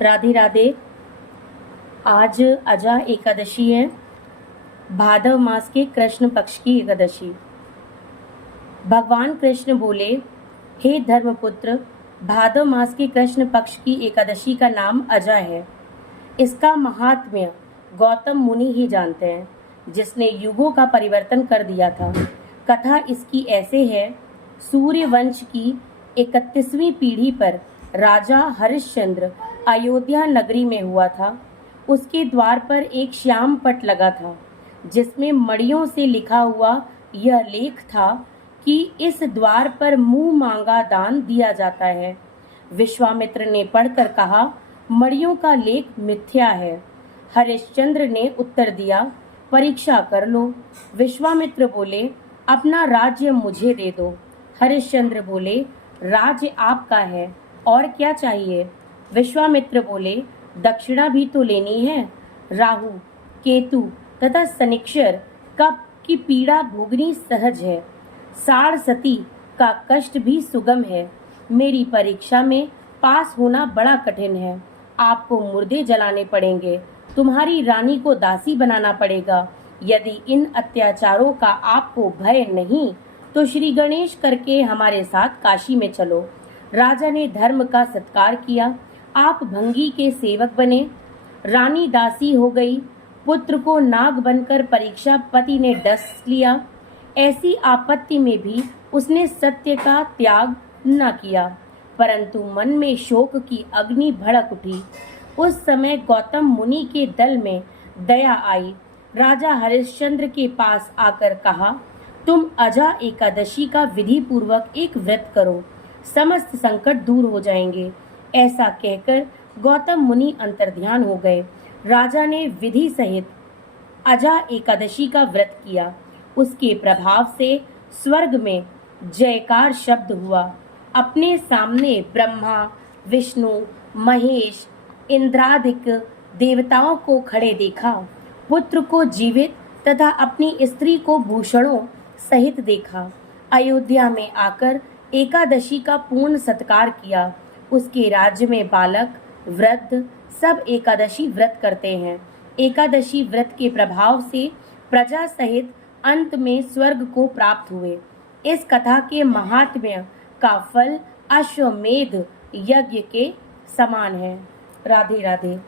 राधे राधे। आज अजा एकादशी है, भादव मास के कृष्ण पक्ष की एकादशी। भगवान कृष्ण बोले, हे धर्मपुत्र, भादव मास के कृष्ण पक्ष की एकादशी का नाम अजा है। इसका महात्म्य गौतम मुनि ही जानते हैं, जिसने युगों का परिवर्तन कर दिया था। कथा इसकी ऐसे है। सूर्य वंश की 31वीं पीढ़ी पर राजा हरिश्चंद्र अयोध्या नगरी में हुआ था। उसके द्वार पर एक श्याम पट लगा था, जिसमें मड़ियों से लिखा हुआ यह लेख था कि इस द्वार पर मुंह मांगा दान दिया जाता है। विश्वामित्र ने पढ़कर कहा, मड़ियों का लेख मिथ्या है। हरिश्चंद्र ने उत्तर दिया, परीक्षा कर लो। विश्वामित्र बोले, अपना राज्य मुझे दे दो। हरिश्चंद्र बोले, राज्य आपका है, और क्या चाहिए? विश्वामित्र बोले, दक्षिणा भी तो लेनी है। राहु, केतु तथा शनिश्चर की पीड़ा भोगनी सहज है। साढ़ सती का कष्ट भी सुगम है। मेरी परीक्षा में पास होना बड़ा कठिन है। आपको मुर्दे जलाने पड़ेंगे, तुम्हारी रानी को दासी बनाना पड़ेगा। यदि इन अत्याचारों का आपको भय नहीं तो श्री गणेश करके हमारे साथ काशी में चलो। राजा ने धर्म का सत्कार किया। आप भंगी के सेवक बने, रानी दासी हो गई। पुत्र को नाग बनकर परीक्षा पति ने डस लिया। ऐसी आपत्ति में भी उसने सत्य का त्याग न किया, परंतु मन में शोक की अग्नि भड़क उठी। उस समय गौतम मुनि के दल में दया आई। राजा हरिश्चंद्र के पास आकर कहा, तुम अजा एकादशी का विधि पूर्वक एक व्रत करो, समस्त संकट दूर हो जाएंगे। ऐसा कहकर गौतम मुनि अंतर्ध्यान हो गए। राजा ने विधि सहित अजा एकादशी का व्रत किया। उसके प्रभाव से स्वर्ग में जयकार शब्द हुआ। अपने सामने ब्रह्मा, विष्णु, महेश, इंद्रादिक देवताओं को खड़े देखा। पुत्र को जीवित तथा अपनी स्त्री को भूषणों सहित देखा। अयोध्या में आकर एकादशी का पूर्ण सत्कार किया। उसके राज्य में बालक, वृद्ध सब एकादशी व्रत करते हैं। एकादशी व्रत के प्रभाव से प्रजा सहित अंत में स्वर्ग को प्राप्त हुए। इस कथा के महात्म्य का फल अश्वमेध यज्ञ के समान है। राधे राधे।